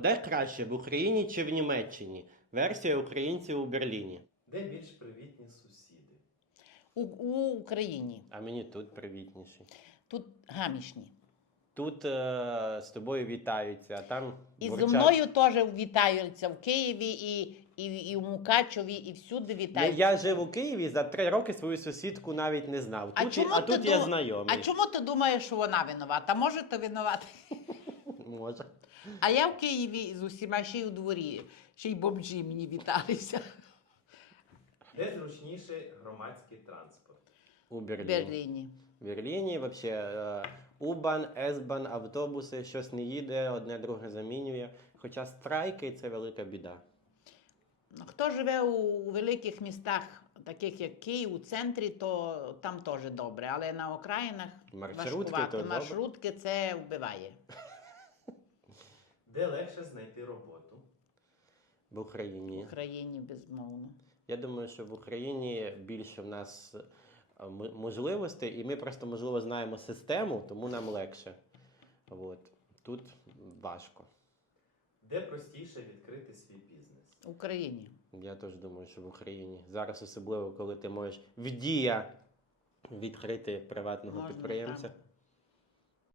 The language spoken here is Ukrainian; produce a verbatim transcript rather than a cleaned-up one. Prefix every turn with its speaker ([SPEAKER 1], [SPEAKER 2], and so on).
[SPEAKER 1] де краще, в Україні чи в Німеччині? Версія українців у Берліні.
[SPEAKER 2] Де більш привітні сусіди?
[SPEAKER 3] У, у Україні.
[SPEAKER 1] А мені тут привітніші.
[SPEAKER 3] Тут гамішні.
[SPEAKER 1] Тут е, з тобою вітаються, а там
[SPEAKER 3] І
[SPEAKER 1] бурчать.
[SPEAKER 3] зі мною теж вітаються в Києві, і, і, і в Мукачеві, і всюди
[SPEAKER 1] Ну,
[SPEAKER 3] вітаються.
[SPEAKER 1] я жив у Києві, за три роки свою сусідку навіть не знав.
[SPEAKER 3] А
[SPEAKER 1] Тут,
[SPEAKER 3] чому
[SPEAKER 1] а
[SPEAKER 3] ти
[SPEAKER 1] тут я
[SPEAKER 3] ду-
[SPEAKER 1] знайомий.
[SPEAKER 3] А чому ти думаєш, що вона винувата? Може, то винувата?
[SPEAKER 1] Може.
[SPEAKER 3] А я в Києві з усіма ще й у дворі, ще й бомжі мені віталися.
[SPEAKER 2] Де зручніший громадський транспорт?
[SPEAKER 1] У
[SPEAKER 3] В
[SPEAKER 1] Берліні.
[SPEAKER 3] Берліні.
[SPEAKER 1] В Берліні взагалі Убан, Есбан, автобуси, щось не їде, одне друге замінює. Хоча страйки це велика біда.
[SPEAKER 3] Хто живе у великих містах, таких як Київ, у центрі, то там теж добре. Але на окраїнах
[SPEAKER 1] Маршрутки
[SPEAKER 3] важкувато.
[SPEAKER 1] то добре.
[SPEAKER 3] Маршрутки це вбиває.
[SPEAKER 2] Де легше знайти роботу?
[SPEAKER 1] В Україні.
[SPEAKER 3] В Україні безмовно.
[SPEAKER 1] Я думаю, що в Україні більше в нас е, м- можливостей, і ми просто, можливо, знаємо систему, тому нам легше. От. Тут важко.
[SPEAKER 2] Де простіше відкрити свій бізнес?
[SPEAKER 3] В Україні.
[SPEAKER 1] Я теж думаю, що в Україні. Зараз особливо, коли ти можеш в дія відкрити приватного
[SPEAKER 3] Можна,
[SPEAKER 1] підприємця.
[SPEAKER 3] так.